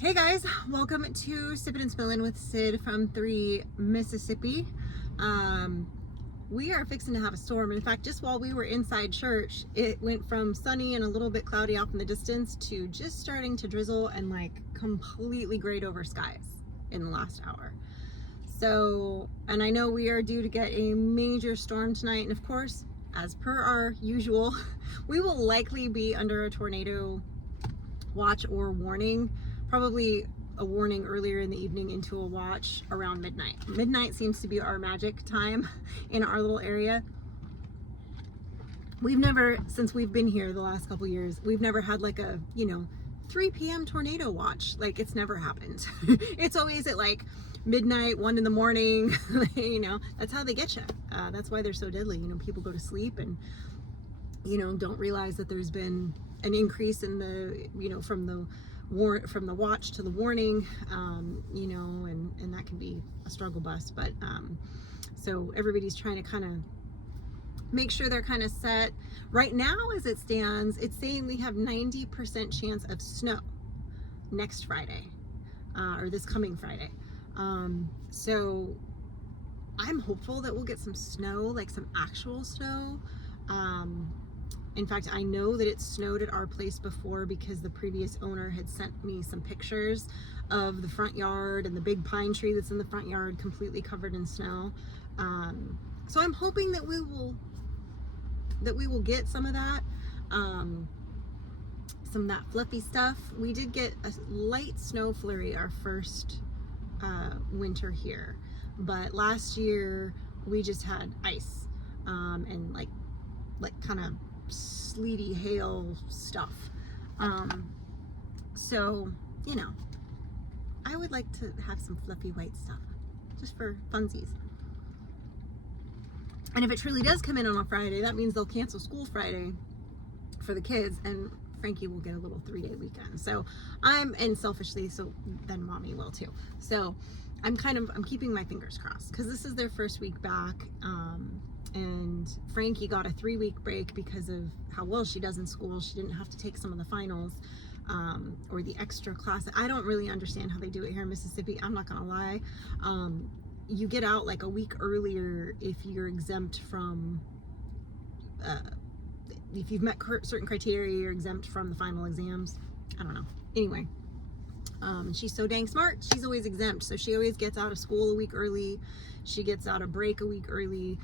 Hey guys, welcome to Sippin' and Spillin' with Sid from 3 Mississippi. We are fixing to have a storm. In fact, just while we were inside church, it went from sunny and a little bit cloudy off in the distance to just starting to drizzle and like completely grayed over skies in the last hour. So, and I know we are due to get a major storm tonight, and of course, as per our usual, we will likely be under a tornado watch or warning. Probably a warning earlier in the evening into a watch around midnight. Midnight seems to be our magic time in our little area. We've never, since we've been here the last couple years, we've never had like a, 3 p.m. tornado watch. Like, it's never happened. It's always at like midnight, 1 in the morning. That's how they get you. That's why they're so deadly. People go to sleep and, don't realize that there's been an increase in the, from the watch to the warning, and that can be a struggle bus. But so everybody's trying to kind of make sure they're kind of set. Right now, as it stands, it's saying we have 90% chance of snow next Friday, or this coming Friday. So I'm hopeful that we'll get some snow, like some actual snow. In fact, I know that it snowed at our place before because the previous owner had sent me some pictures of the front yard and the big pine tree that's in the front yard completely covered in snow. So I'm hoping that we will get some of that, some of that fluffy stuff. We did get a light snow flurry our first winter here, but last year we just had ice and like kind of sleety hail stuff. So I would like to have some fluffy white stuff just for funsies. And if it truly does come in on a Friday, that means they'll cancel school Friday for the kids, and Frankie will get a little 3-day weekend. So and selfishly, so then mommy will too. So I'm keeping my fingers crossed because this is their first week back. And Frankie got a 3-week break because of how well she does in school. She didn't have to take some of the finals or the extra class. I don't really understand how they do it here in Mississippi. I'm not gonna lie. You get out like a week earlier if you're exempt from, if you've met certain criteria, you're exempt from the final exams. I don't know. Anyway, she's so dang smart. She's always exempt. So she always gets out of school a week early. She gets out of break a week early.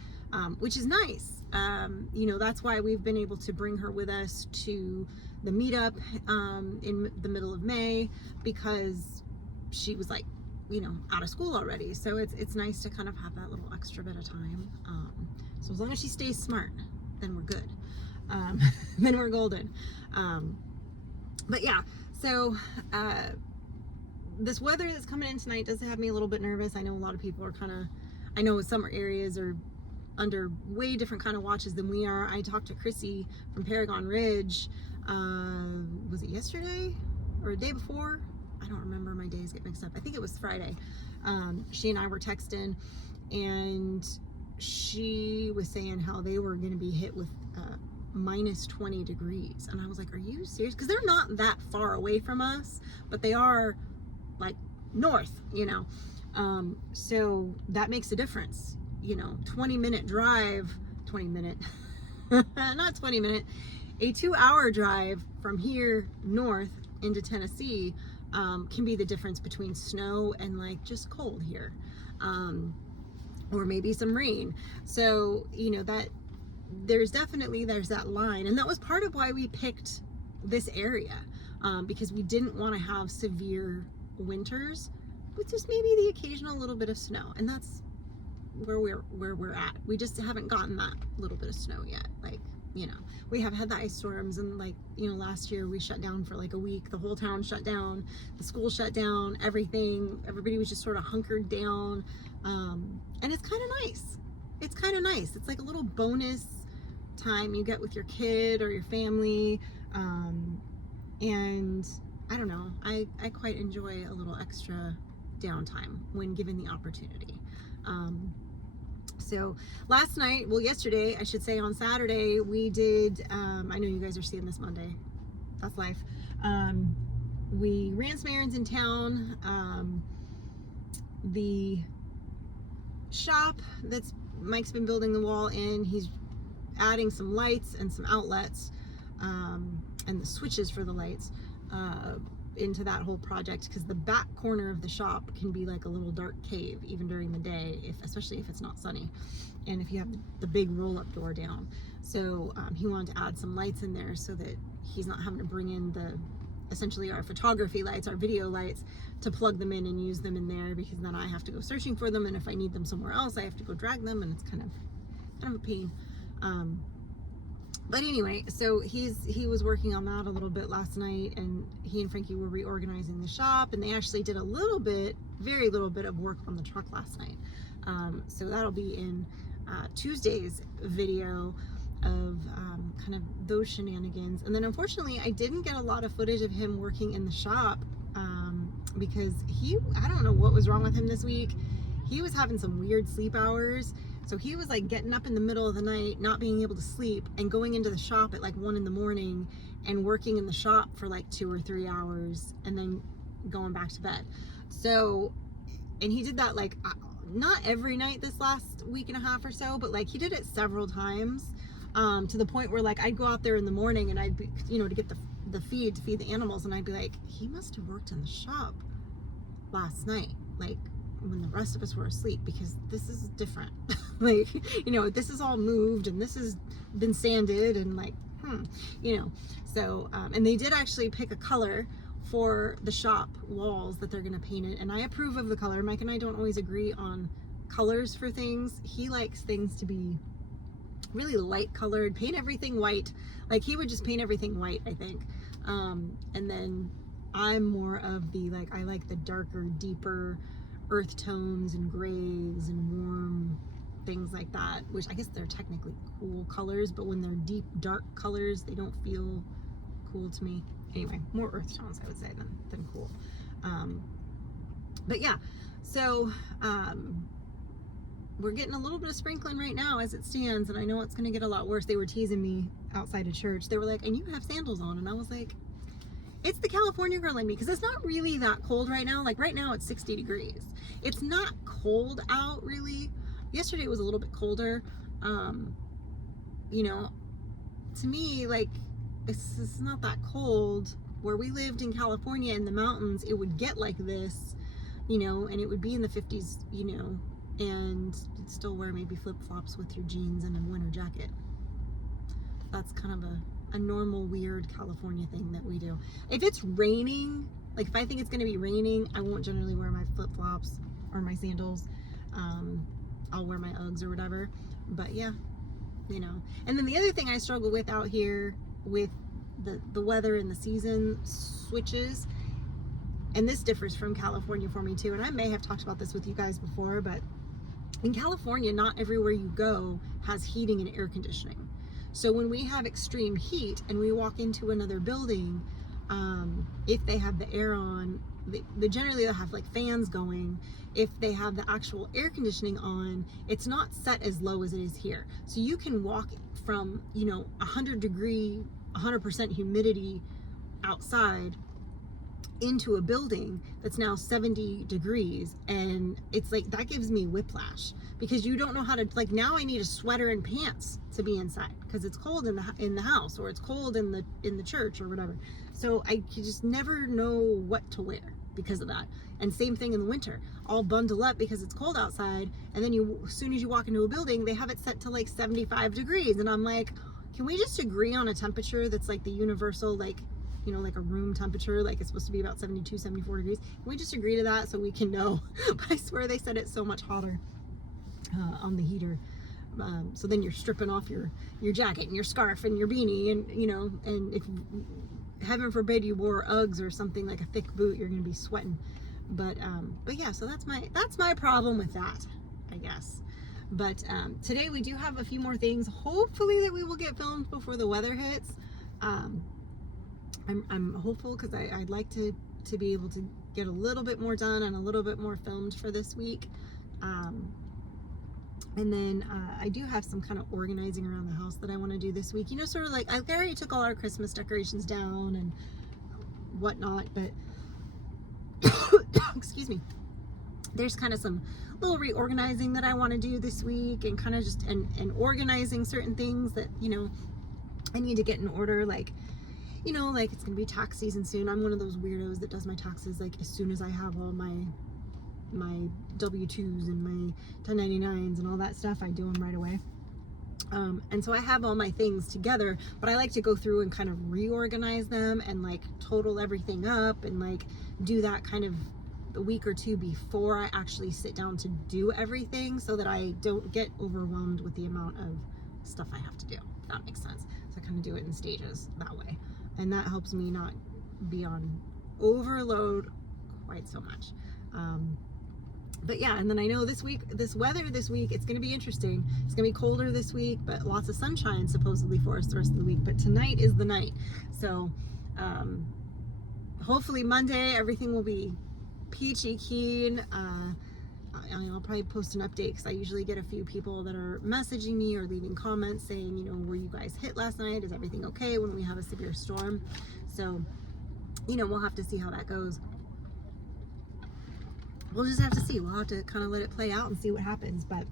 Which is nice. That's why we've been able to bring her with us to the meetup in the middle of May, because she was like, out of school already. So it's nice to kind of have that little extra bit of time. So as long as she stays smart, then we're good. Then we're golden. But yeah, so this weather that's coming in tonight does have me a little bit nervous. I know a lot of people are I know some areas are under way different kind of watches than we are. I talked to Chrissy from Paragon Ridge, was it yesterday or the day before? I don't remember, my days get mixed up. I think it was Friday. She and I were texting, and she was saying how they were going to be hit with minus 20 degrees. And I was like, are you serious? Because they're not that far away from us, but they are like north, so that makes a difference. 20-minute drive, 20-minute, not 20-minute, a 2-hour drive from here north into Tennessee can be the difference between snow and like just cold here, or maybe some rain. So, that there's that line. And that was part of why we picked this area, because we didn't want to have severe winters with just maybe the occasional little bit of snow. And that's where we're at. We just haven't gotten that little bit of snow yet. Like, we have had the ice storms, and like, last year we shut down for like a week. The whole town shut down, the school shut down, everybody was just sort of hunkered down. And it's kind of nice. It's like a little bonus time you get with your kid or your family. And I don't know, I quite enjoy a little extra downtime when given the opportunity. So yesterday, I should say, on Saturday, we did, I know you guys are seeing this Monday, that's life. we ran some errands in town. The shop that's Mike's been building the wall in, he's adding some lights and some outlets, and the switches for the lights into that whole project, because the back corner of the shop can be like a little dark cave even during the day, especially if it's not sunny, and if you have the big roll-up door down. So he wanted to add some lights in there so that he's not having to bring in essentially our photography lights, our video lights, to plug them in and use them in there, because then I have to go searching for them, and if I need them somewhere else I have to go drag them, and it's kind of a pain. But anyway, so he was working on that a little bit last night, and he and Frankie were reorganizing the shop, and they actually did very little bit of work on the truck last night. So that'll be in Tuesday's video of kind of those shenanigans. And then unfortunately I didn't get a lot of footage of him working in the shop, because I don't know what was wrong with him this week. He was having some weird sleep hours. So he was like getting up in the middle of the night, not being able to sleep, and going into the shop at like 1 in the morning and working in the shop for like 2 or 3 hours and then going back to bed. So, and he did that like not every night this last week and a half or so, but like he did it several times, to the point where like I'd go out there in the morning and I'd be, to get the feed to feed the animals, and I'd be like, he must have worked in the shop last night, like when the rest of us were asleep, because this is different. Like, this is all moved and this has been sanded and like, so, and they did actually pick a color for the shop walls that they're going to paint it. And I approve of the color. Mike and I don't always agree on colors for things. He likes things to be really light colored, paint everything white. Like he would just paint everything white, I think. And then I'm more of I like the darker, deeper earth tones and grays and warm things like that, which I guess they're technically cool colors, but when they're deep dark colors they don't feel cool to me. Anyway, more earth tones I would say than cool. But yeah, so we're getting a little bit of sprinkling right now as it stands, and I know it's going to get a lot worse. They were teasing me outside of church. They were like, and you have sandals on, and I was like, it's the California girl in me, because it's not really that cold right now. Like right now it's 60 degrees. It's not cold out really. Yesterday was a little bit colder. To me, like, it's not that cold. Where we lived in California in the mountains, it would get like this, and it would be in the 50s, and you'd still wear maybe flip-flops with your jeans and a winter jacket. That's kind of a normal, weird California thing that we do. If it's raining, like if I think it's going to be raining, I won't generally wear my flip-flops or my sandals. I'll wear my Uggs or whatever. But yeah, And then the other thing I struggle with out here with the weather and the season switches, and this differs from California for me too, and I may have talked about this with you guys before, but in California, not everywhere you go has heating and air conditioning. So when we have extreme heat and we walk into another building, if they have the air on, they generally have like fans going. If they have the actual air conditioning on, it's not set as low as it is here. So you can walk from, 100% humidity outside into a building that's now 70 degrees, and it's like that gives me whiplash, because you don't know how to, like, now I need a sweater and pants to be inside because it's cold in the house, or it's cold in the church or whatever. So I just never know what to wear because of that. And same thing in the winter, I'll bundle up because it's cold outside, and then as soon as you walk into a building, they have it set to like 75 degrees, and I'm like, can we just agree on a temperature that's like the universal, like, like a room temperature, like it's supposed to be about 72, 74 degrees. Can we just agree to that so we can know? But I swear they said it's so much hotter on the heater. So then you're stripping off your jacket and your scarf and your beanie, and and if heaven forbid you wore Uggs or something like a thick boot, you're gonna be sweating. But yeah, so that's my problem with that, I guess. But today we do have a few more things, hopefully, that we will get filmed before the weather hits. I'm hopeful, because I'd like to be able to get a little bit more done and a little bit more filmed for this week. And then I do have some kind of organizing around the house that I want to do this week. Sort of like I already took all our Christmas decorations down, and whatnot, but excuse me, there's kind of some little reorganizing that I want to do this week, and kind of just and organizing certain things that, you know, I need to get in order. Like, you know, like it's gonna be tax season soon. I'm one of those weirdos that does my taxes like as soon as I have all my W-2s and my 1099s and all that stuff. I do them right away. And so I have all my things together, but I like to go through and kind of reorganize them and like total everything up and like do that kind of a week or two before I actually sit down to do everything, so that I don't get overwhelmed with the amount of stuff I have to do, if that makes sense. So I kind of do it in stages that way. And that helps me not be on overload quite so much. But yeah, and then I know this week, this weather this week, it's going to be interesting. It's going to be colder this week, but lots of sunshine supposedly for us the rest of the week. But tonight is the night. So hopefully Monday, everything will be peachy keen. I'll probably post an update, because I usually get a few people that are messaging me or leaving comments saying, you know, were you guys hit last night? Is everything okay when we have a severe storm? So, you know, we'll have to see how that goes. We'll just have to see. We'll have to kind of let it play out and see what happens. But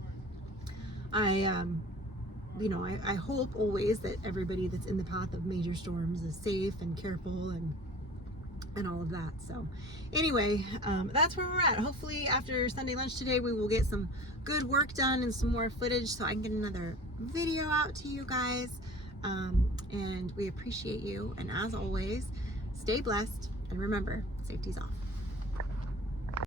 you know, I hope always that everybody that's in the path of major storms is safe and careful and all of that. So anyway, that's where we're at. Hopefully after Sunday lunch today, we will get some good work done and some more footage, so I can get another video out to you guys. And we appreciate you. And as always, stay blessed, and remember, safety's off.